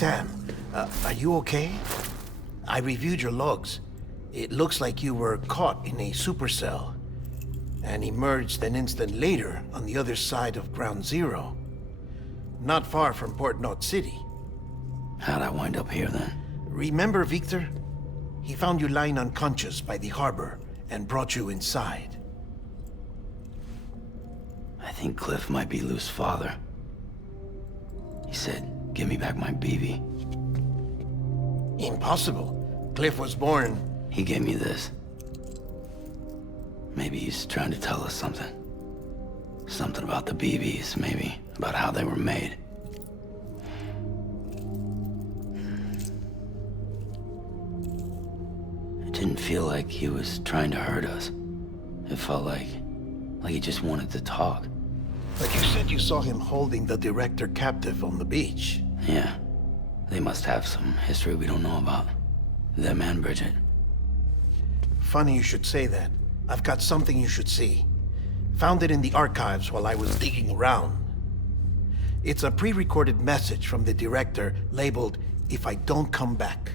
Sam, are you okay? I reviewed your logs. It looks like you were caught in a supercell and emerged an instant later on the other side of Ground Zero. Not far from Port Knot City. How'd I wind up here then? Remember Victor? He found you lying unconscious by the harbor and brought you inside. I think Cliff might be Lou's father. He said, give me back my BB. Impossible. Cliff was born... He gave me this. Maybe he's trying to tell us something. Something about the BBs, maybe. About how they were made. It didn't feel like he was trying to hurt us. It felt like he just wanted to talk. But you said you saw him holding the director captive on the beach. Yeah. They must have some history we don't know about. Them and Bridget. Funny you should say that. I've got something you should see. Found it in the archives while I was digging around. It's a pre-recorded message from the director labeled, "If I don't come back."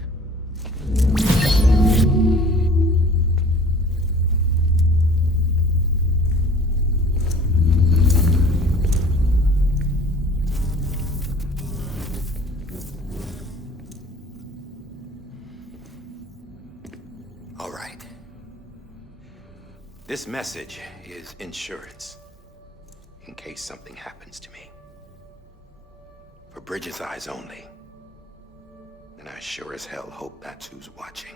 All right. This message is insurance, in case something happens to me. For Bridget's eyes only. And I sure as hell hope that's who's watching.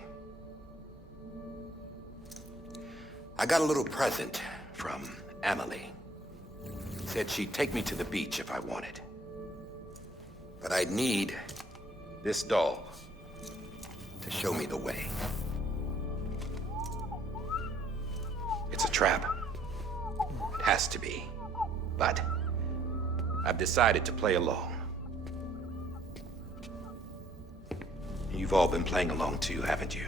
I got a little present from Amélie. Said she'd take me to the beach if I wanted. But I'd need this doll to show me the way. It's a trap. It has to be. But I've decided to play along. You've all been playing along too, haven't you?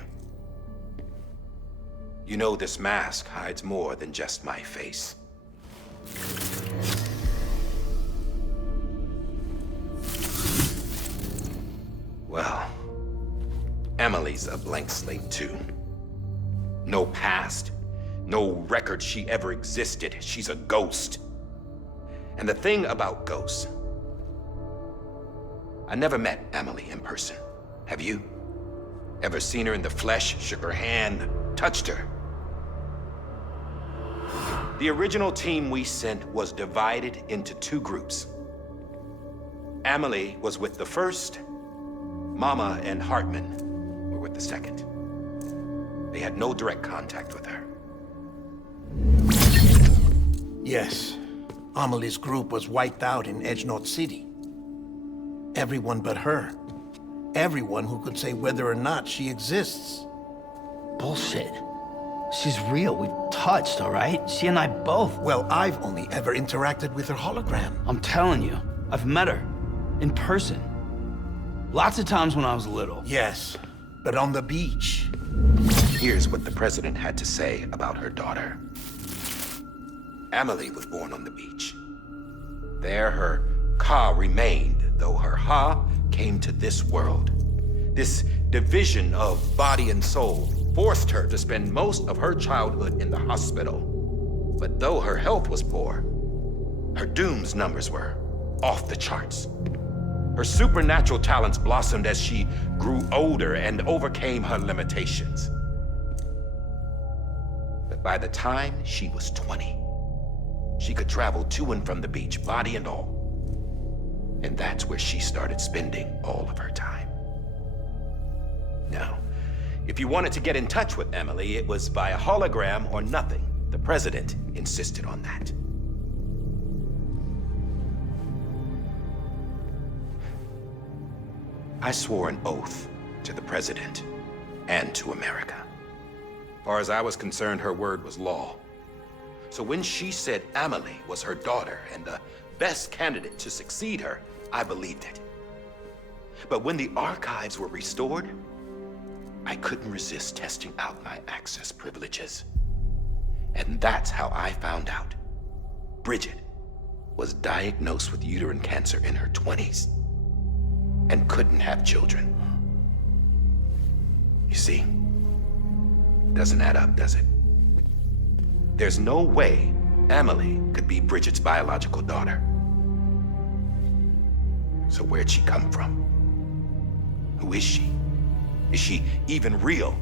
You know this mask hides more than just my face. Well, Amelie's a blank slate too. No past. No record she ever existed. She's a ghost. And the thing about ghosts, I never met Amélie in person. Have you? Ever seen her in the flesh, shook her hand, touched her? The original team we sent was divided into two groups. Amélie was with the first. Mama and Hartman were with the second. They had no direct contact with her. Yes. Amelie's group was wiped out in Edge Knot City. Everyone but her. Everyone who could say whether or not she exists. Bullshit. She's real. We've touched, all right? She and I both. Well, I've only ever interacted with her hologram. I'm telling you, I've met her. In person. Lots of times when I was little. Yes, but on the beach. Here's what the president had to say about her daughter. Amélie was born on the beach. There her Ka remained, though her Ha came to this world. This division of body and soul forced her to spend most of her childhood in the hospital. But though her health was poor, her Doom's numbers were off the charts. Her supernatural talents blossomed as she grew older and overcame her limitations. But by the time she was 20, she could travel to and from the beach, body and all. And that's where she started spending all of her time. Now, if you wanted to get in touch with Amélie, it was via hologram or nothing. The president insisted on that. I swore an oath to the president and to America. As far as I was concerned, her word was law. So when she said Amélie was her daughter and the best candidate to succeed her, I believed it. But when the archives were restored, I couldn't resist testing out my access privileges. And that's how I found out Bridget was diagnosed with uterine cancer in her 20s. and couldn't have children. You see, doesn't add up, does it? There's no way Amelie could be Bridget's biological daughter. So where'd she come from? Who is she? Is she even real?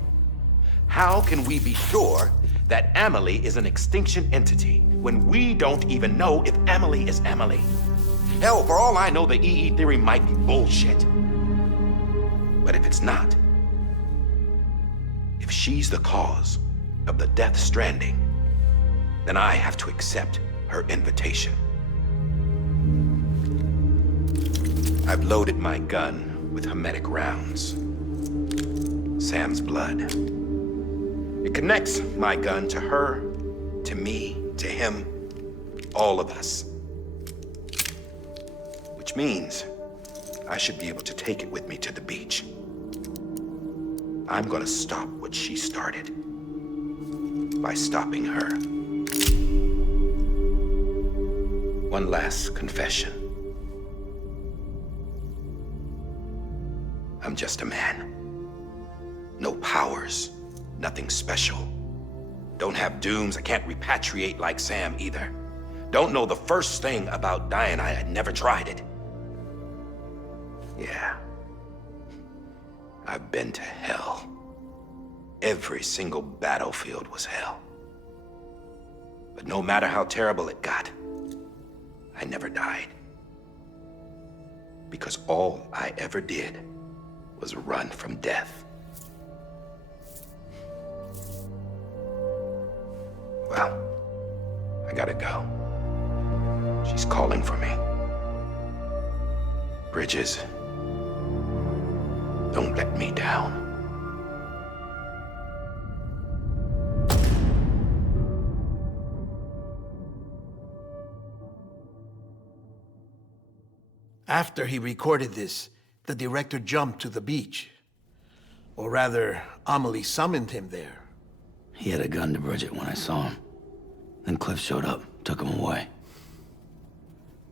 How can we be sure that Amelie is an extinction entity when we don't even know if Amelie is Amelie? Hell, for all I know, the EE theory might be bullshit. But if it's not, if she's the cause of the death stranding, then I have to accept her invitation. I've loaded my gun with hermetic rounds. Sam's blood. It connects my gun to her, to me, to him, all of us. Which means I should be able to take it with me to the beach. I'm gonna stop what she started by stopping her. One last confession. I'm just a man. No powers, nothing special. Don't have dooms, I can't repatriate like Sam either. Don't know the first thing about dying, I had never tried it. Yeah. I've been to hell. Every single battlefield was hell. But no matter how terrible it got, I never died. Because all I ever did was run from death. Well, I gotta go. She's calling for me. Bridges, don't let me down. After he recorded this, the director jumped to the beach. Or rather, Amelie summoned him there. He had a gun to Bridget when I saw him. Then Cliff showed up, took him away.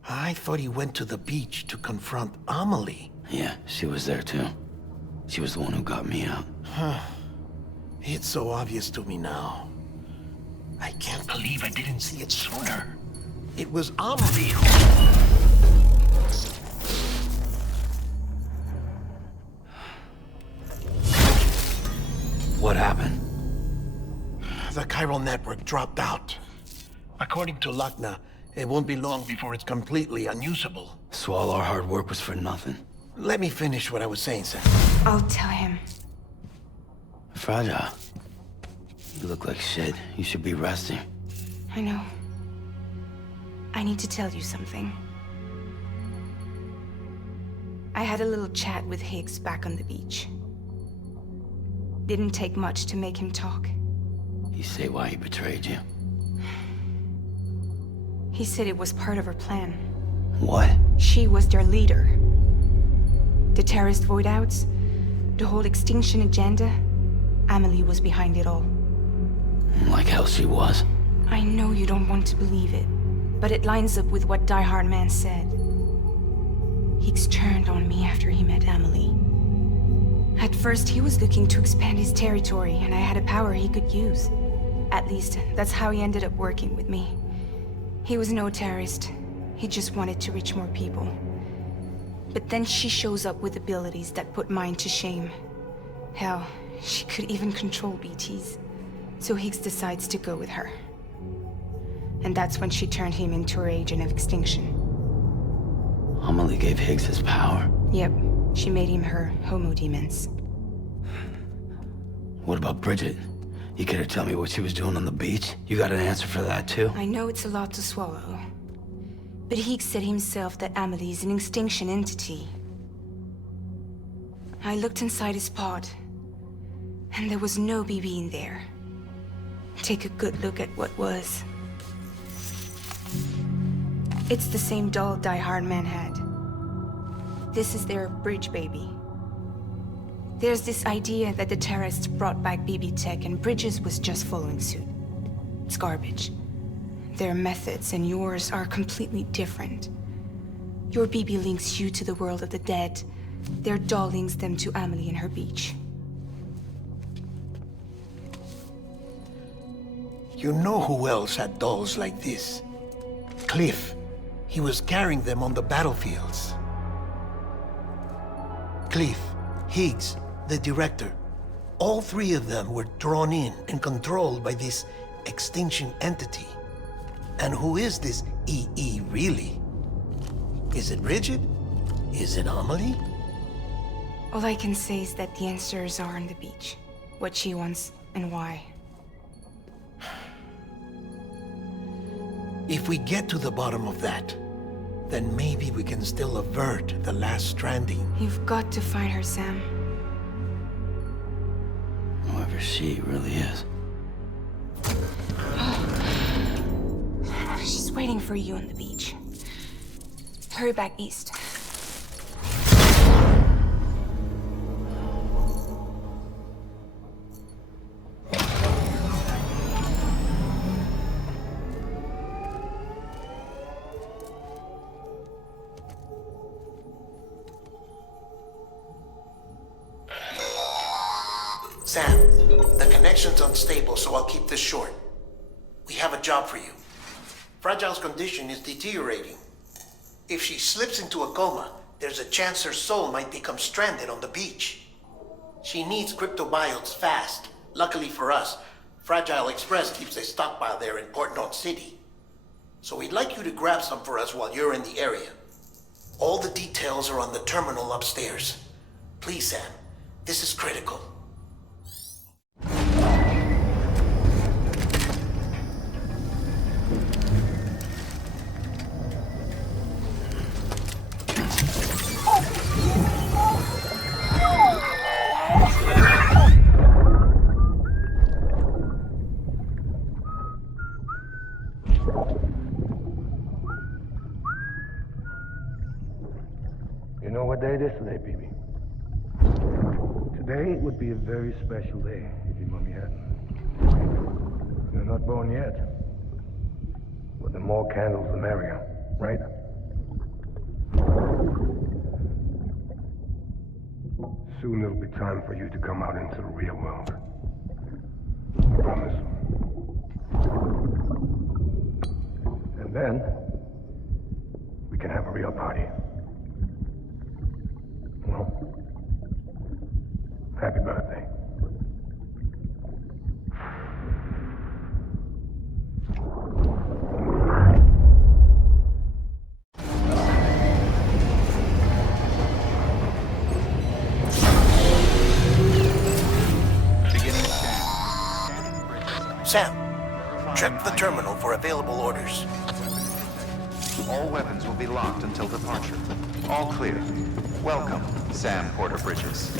I thought he went to the beach to confront Amelie. Yeah, she was there too. She was the one who got me out. It's so obvious to me now. I can't believe I didn't see it sooner. It was Amelie who... What happened? The chiral network dropped out. According to Lakna, it won't be long before it's completely unusable. So all our hard work was for nothing. Let me finish what I was saying, Sam. I'll tell him. Fragile. You look like shit. You should be resting. I know. I need to tell you something. I had a little chat with Higgs back on the beach. Didn't take much to make him talk. You say why he betrayed you? He said it was part of her plan. What? She was their leader. The terrorist void-outs, the whole extinction agenda, Amelie was behind it all. Like hell she was. I know you don't want to believe it, but it lines up with what daihardman said. Higgs turned on me after he met Amelie. At first, he was looking to expand his territory, and I had a power he could use. At least, that's how he ended up working with me. He was no terrorist. He just wanted to reach more people. But then she shows up with abilities that put mine to shame. Hell, she could even control BTs. So Higgs decides to go with her. And that's when she turned him into her agent of extinction. Amelie gave Higgs his power. Yep, she made him her homo demons. What about Bridget? You care to tell me what she was doing on the beach? You got an answer for that too? I know it's a lot to swallow. But Higgs said himself that Amelie is an extinction entity. I looked inside his pod, and there was no BB in there. Take a good look at what was. It's the same doll daihardman had. This is their bridge baby. There's this idea that the terrorists brought back BB tech and Bridges was just following suit. It's garbage. Their methods and yours are completely different. Your BB links you to the world of the dead, Their doll links them to Amelie and her beach. You know who else had dolls like this? Cliff. He was carrying them on the battlefields. Cliff, Higgs, the director. All three of them were drawn in and controlled by this extinction entity. And who is this EE really? Is it Bridget? Is it Amelie? All I can say is that the answers are on the beach. What she wants and why. If we get to the bottom of that, then maybe we can still avert the last stranding. You've got to find her, Sam. Whoever she really is. She's waiting for you on the beach. Hurry back east. Sam, the connection's unstable, so I'll keep this short. We have a job for you. Fragile's condition is deteriorating. If she slips into a coma, there's a chance her soul might become stranded on the beach. She needs cryptobiotes fast. Luckily for us, Fragile Express keeps a stockpile there in Port North City. So we'd like you to grab some for us while you're in the area. All the details are on the terminal upstairs. Please, Sam, this is critical. You know what day it is today, BB? Today would be a very special day if your mommy hadn't. You're not born yet. But the more candles, the merrier, right? Soon it'll be time for you to come out into the real world. I promise. And then, we can have a real party. Well, happy birthday. Sam, check the terminal for available orders. All weapons will be locked until departure. All clear. Welcome, Sam Porter Bridges.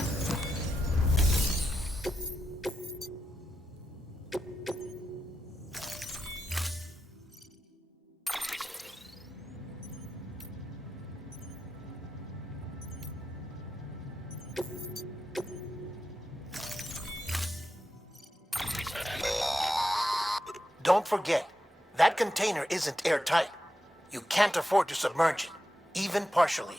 Don't forget, that container isn't airtight. You can't afford to submerge it, even partially.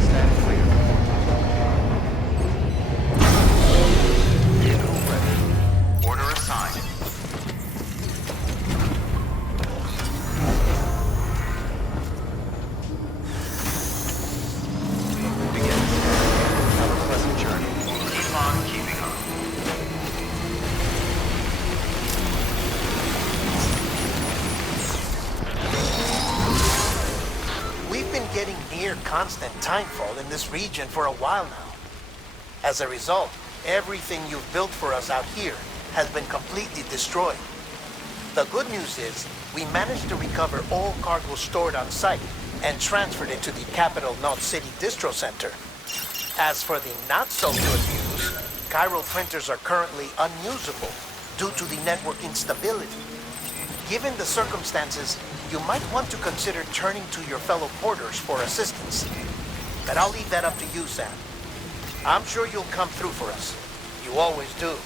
Stand clear. Vehicle ready. Order assigned. Begin. Have a pleasant journey. Keep on keeping on. We've been getting near constant timefall in this region for a while now. As a result, everything you've built for us out here has been completely destroyed. The good news is, we managed to recover all cargo stored on site and transferred it to the Capital North City Distro Center. As for the not-so-good news, chiral printers are currently unusable due to the network instability. Given the circumstances, you might want to consider turning to your fellow porters for assistance. But I'll leave that up to you, Sam. I'm sure you'll come through for us. You always do.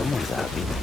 Someone's happy.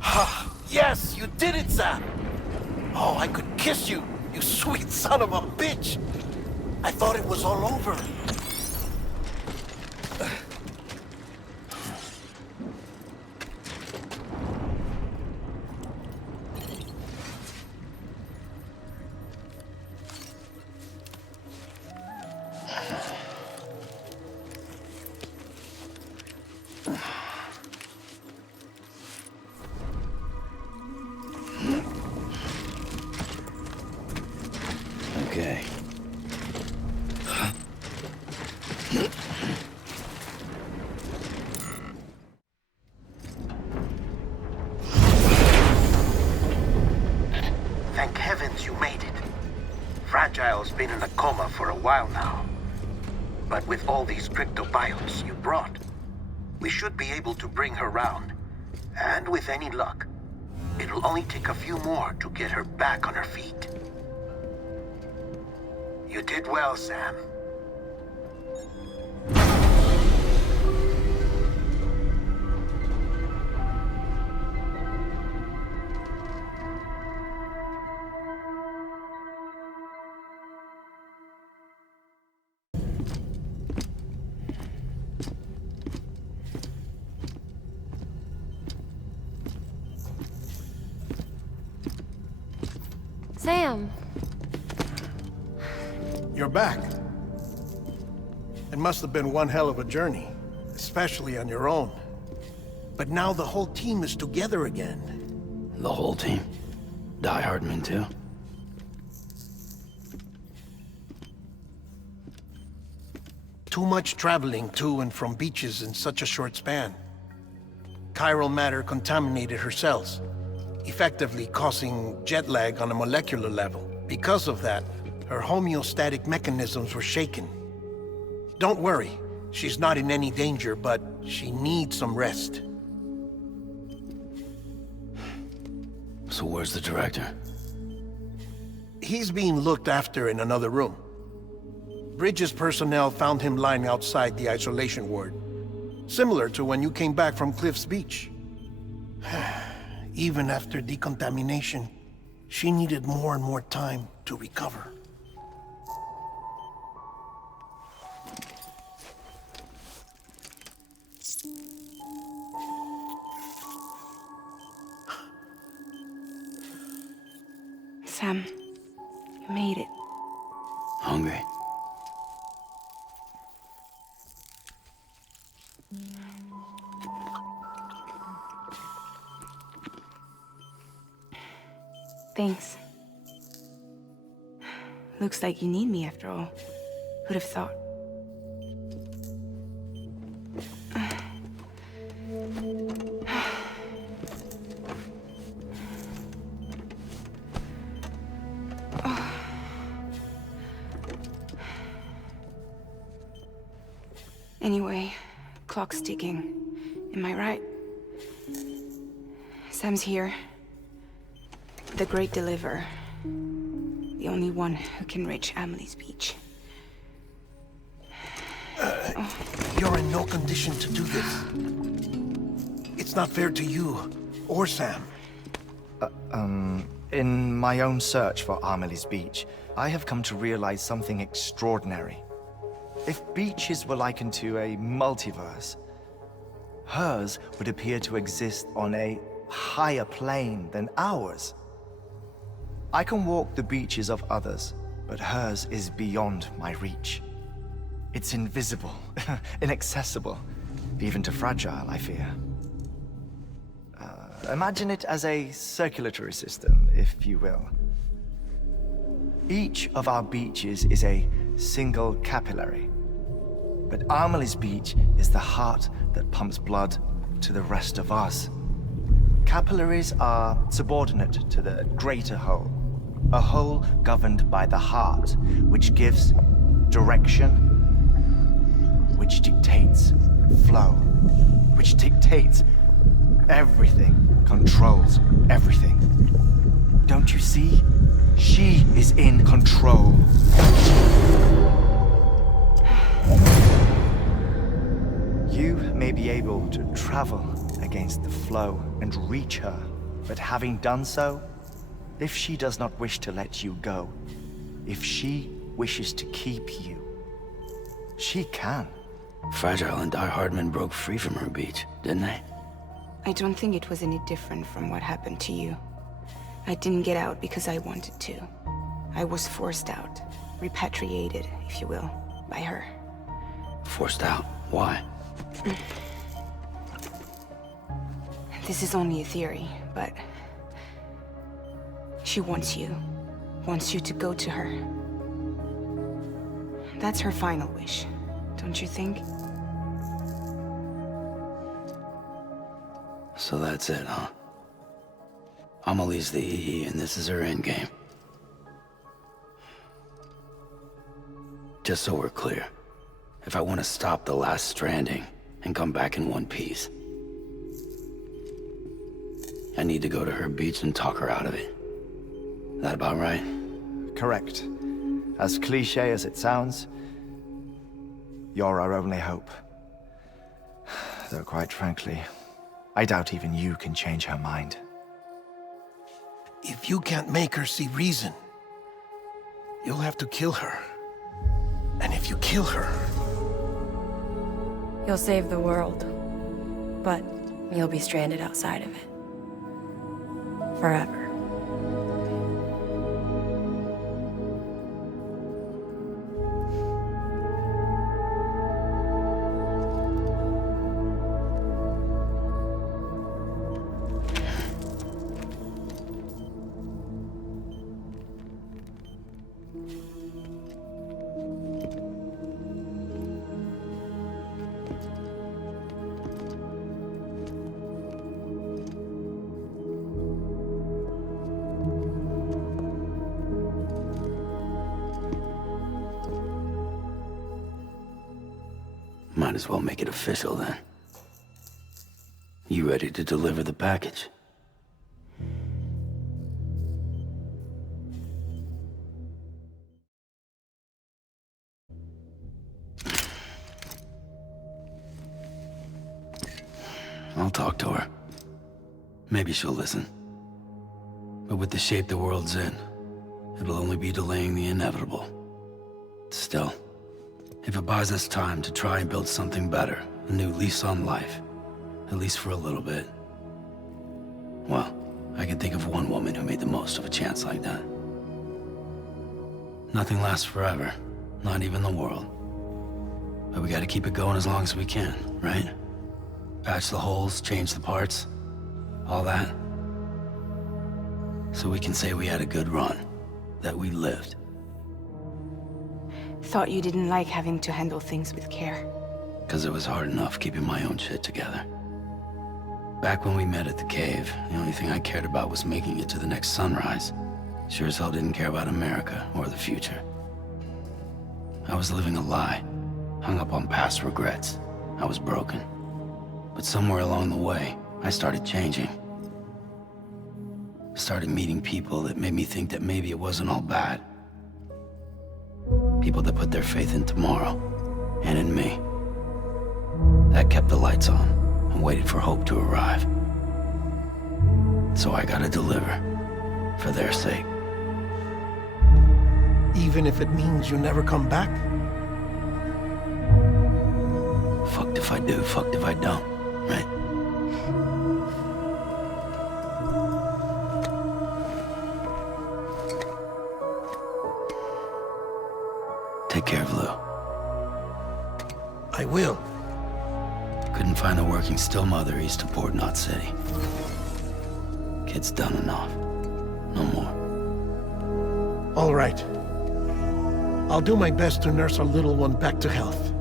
Ha! Yes, you did it, Sam! Oh, I could kiss you, you sweet son of a bitch! I thought it was all over. Okay. Thank heavens you made it. Fragile's been in a coma for a while now. But with all these cryptobiotes you brought, we should be able to bring her round. And with any luck, it'll only take a few more to get her back on her feet. You did well, Sam. Sam. You're back. It must have been one hell of a journey, especially on your own. But now the whole team is together again. The whole team? Diehardman too? Too much traveling to and from beaches in such a short span. Chiral matter contaminated her cells, effectively causing jet lag on a molecular level. Because of that, her homeostatic mechanisms were shaken. Don't worry, she's not in any danger, but she needs some rest. So where's the director? He's being looked after in another room. Bridges personnel found him lying outside the isolation ward, similar to when you came back from Cliff's Beach. Even after decontamination, she needed more and more time to recover. Sam, you made it. Hungry? Thanks. Looks like you need me after all. Who'd have thought? Anyway, clock's ticking. Am I right? Sam's here. The Great Deliverer. The only one who can reach Amelie's beach. You're in no condition to do this. It's not fair to you or Sam. In my own search for Amelie's beach, I have come to realize something extraordinary. If beaches were likened to a multiverse, hers would appear to exist on a higher plane than ours. I can walk the beaches of others, but hers is beyond my reach. It's invisible, inaccessible, even to Fragile, I fear. Imagine it as a circulatory system, if you will. Each of our beaches is a single capillary, but Amelie's beach is the heart that pumps blood to the rest of us. Capillaries are subordinate to the greater whole, a whole governed by the heart, which gives direction, which dictates flow, which dictates everything, controls everything. Don't you see? She is in control. You may be able to travel against the flow and reach her. But having done so, if she does not wish to let you go, if she wishes to keep you, she can. Fragile and Diehardman broke free from her beach, didn't they? I don't think it was any different from what happened to you. I didn't get out because I wanted to. I was forced out. Repatriated, if you will, by her. Forced out? Why? This is only a theory, but... she wants you to go to her. That's her final wish, don't you think? So that's it, huh? Amelie's the EE, and this is her endgame. Just so we're clear, if I want to stop the last Stranding and come back in one piece, I need to go to her beach and talk her out of it. That about right? Correct. As cliché as it sounds, you're our only hope. Though quite frankly, I doubt even you can change her mind. If you can't make her see reason, you'll have to kill her. And if you kill her... You'll save the world, but you'll be stranded outside of it. Forever. Might as well make it official then. You ready to deliver the package? I'll talk to her. Maybe she'll listen. But with the shape the world's in, it'll only be delaying the inevitable. Still, if it buys us time to try and build something better, a new lease on life, at least for a little bit, well, I can think of one woman who made the most of a chance like that. Nothing lasts forever, not even the world. But we gotta keep it going as long as we can, right? Patch the holes, change the parts, all that. So we can say we had a good run, that we lived. Thought you didn't like having to handle things with care. 'Cause it was hard enough keeping my own shit together. Back when we met at the cave, the only thing I cared about was making it to the next sunrise. Sure as hell didn't care about America or the future. I was living a lie, hung up on past regrets. I was broken. But somewhere along the way, I started changing. Started meeting people that made me think that maybe it wasn't all bad. People that put their faith in tomorrow, and in me. That kept the lights on, and waited for hope to arrive. So I gotta deliver, for their sake. Even if it means you never come back? Fucked if I do, fucked if I don't, right? Take care of Lou. I will. Couldn't find a working still mother east of Port Knot City. Kid's done enough. No more. All right. I'll do my best to nurse our little one back to health.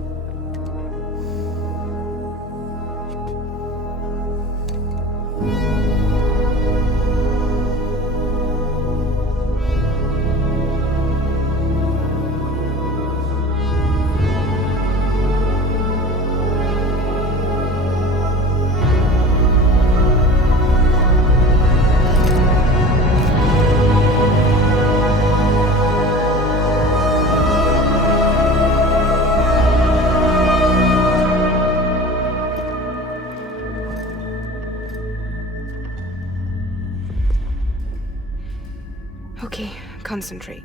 Okay, concentrate.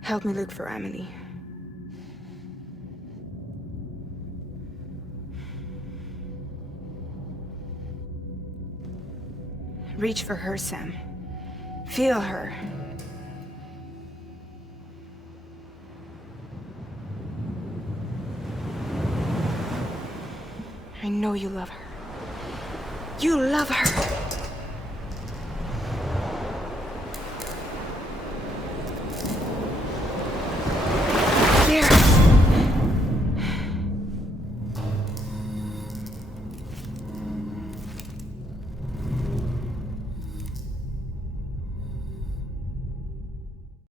Help me look for Amelie. Reach for her, Sam. Feel her. I know you love her. You love her!